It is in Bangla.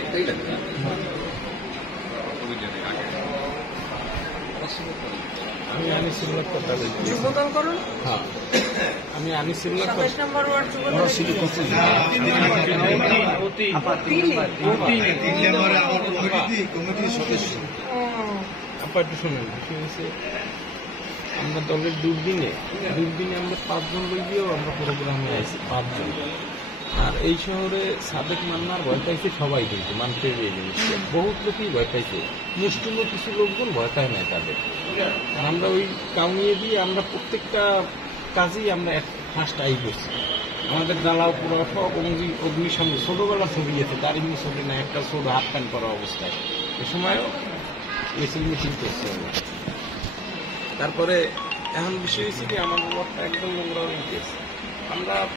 একটাই লাগবে আমি আনিসুল্লাহ কথা বলছি। যুবদল করুন। হ্যাঁ, আমি আনিসুল্লাহ 27 নম্বর ওয়ার্ড যুবদল। আপা একটু শুনুন, বিষয় হচ্ছে আমরা দলের দূরদিনে আমরা 5 জন লোক দিয়েও আমরা প্রোগ্রামে আছি, 5 জন। আর এই শহরে সাদেক মান্নার ভয় পাইছে সবাই, কিন্তু মানতে হবে এই জিনিসটা। বহুত লোকই ভয় পাইছে, মুষ্টিময় কিছু লোকজন ভয় পায় না তাদের। আর আমরা ওই কাউনিয়ে দিয়ে আমরা প্রত্যেকটা কাজেই আমরা ফার্স্ট আই করছি। আমাদের জ্বালাও পুরো সব অগ্নিসংযোগ ছোটবেলা ছবি আছে, তার এমনি ছবি না, একটা ছোট হাফ প্যান্ট করা অবস্থায় এ সময়ও মিছিল করছে আমরা। তারপরে এখন বিষয় হচ্ছে কি, আমাদের ওয়ার্ডটা একদম নোংরা হয়ে গেছে। আমরা